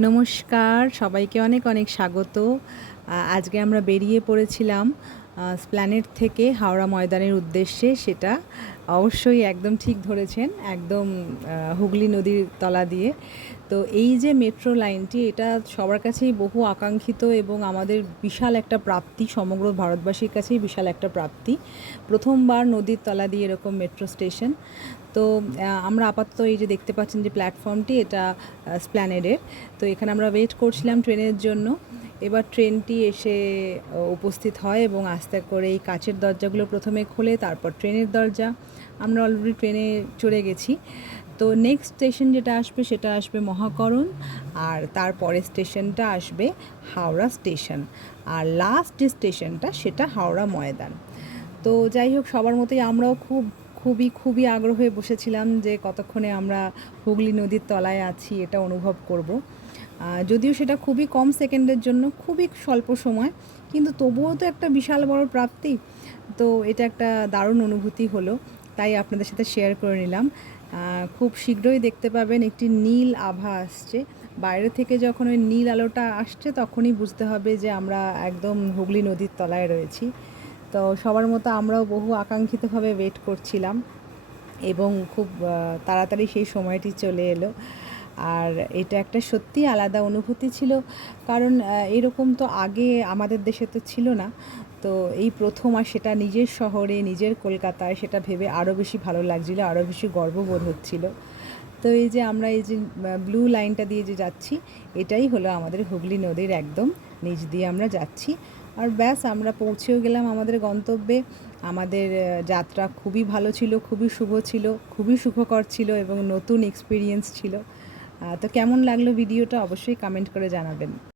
নমস্কার, সবাইকে অনেক অনেক স্বাগত। আজকে আমরা বেরিয়ে পড়েছিলাম এসপ্ল্যানেড থেকে হাওড়া ময়দানের উদ্দেশ্যে। সেটা অবশ্যই একদম ঠিক ধরেছেন, একদম হুগলি নদীর তলা দিয়ে। তো এই যে মেট্রো লাইনটি, এটা সবার কাছেই বহু আকাঙ্ক্ষিত এবং আমাদের বিশাল একটা প্রাপ্তি, সমগ্র ভারতবাসীর কাছেই বিশাল একটা প্রাপ্তি। প্রথমবার নদীর তলা দিয়ে এরকম মেট্রো স্টেশন। তো আমরা আপাতত এই যে দেখতে পাচ্ছেন যে প্ল্যাটফর্মটি, এটা এসপ্ল্যানেডের। তো এখানে আমরা ওয়েট করছিলাম ট্রেনের জন্য। এবার ট্রেনটি এসে উপস্থিত হয় এবং আস্তে করে এই কাচের দরজাগুলো প্রথমে খোলে, তারপর ট্রেনের দরজা। আমরা অলরেডি ট্রেনে চড়ে গেছি। তো নেক্সট স্টেশন যেটা আসবে সেটা আসবে মহাকরণ, আর তারপরের স্টেশনটা আসবে হাওড়া স্টেশন, আর লাস্ট যে স্টেশনটা সেটা হাওড়া ময়দান। তো যাই হোক, সবার মতোই আমরাও খুবই আগ্রহে বসেছিলাম যে কতক্ষণে আমরা হুগলি নদীর তলায় আছি এটা অনুভব করব। যদিও সেটা খুবই কম সেকেন্ডের জন্য, খুবই স্বল্প সময়, কিন্তু তবুও তো একটা বিশাল বড় প্রাপ্তি। তো এটা একটা দারুণ অনুভূতি হলো, তাই আপনাদের সাথে শেয়ার করে নিলাম। খুব শীঘ্রই দেখতে পাবেন একটি নীল আভা আসছে। বাইরে থেকে যখন ওই নীল আলোটা আসছে তখনই বুঝতে হবে যে আমরা একদম হুগলি নদীর তলায় রয়েছি। তো সবার মতো আমরাও বহু আকাঙ্ক্ষিতভাবে ওয়েট করছিলাম এবং খুব তাড়াতাড়ি সেই সময়টি চলে এলো। আর এটা একটা সত্যিই আলাদা অনুভূতি ছিল, কারণ এরকম তো আগে আমাদের দেশে তো ছিল না। তো এই প্রথম, আর সেটা নিজের শহরে, নিজের কলকাতায়, সেটা ভেবে আরও বেশি ভালো লাগছিল, আরও বেশি গর্ববোধ হচ্ছিল। তো এই যে আমরা এই যে ব্লু লাইনটা দিয়ে যে যাচ্ছি, এটাই হলো আমাদের হুগলি নদীর একদম নিচ দিয়ে আমরা যাচ্ছি। আর ব্যাস, আমরা পৌঁছেও গেলাম আমাদের গন্তব্যে। আমাদের যাত্রা খুবই ভালো ছিল, খুবই শুভ ছিল, খুবই সুখকর ছিল এবং নতুন এক্সপিরিয়েন্স ছিল। তো কেমন লাগলো ভিডিওটা অবশ্যই কমেন্ট করে জানাবেন।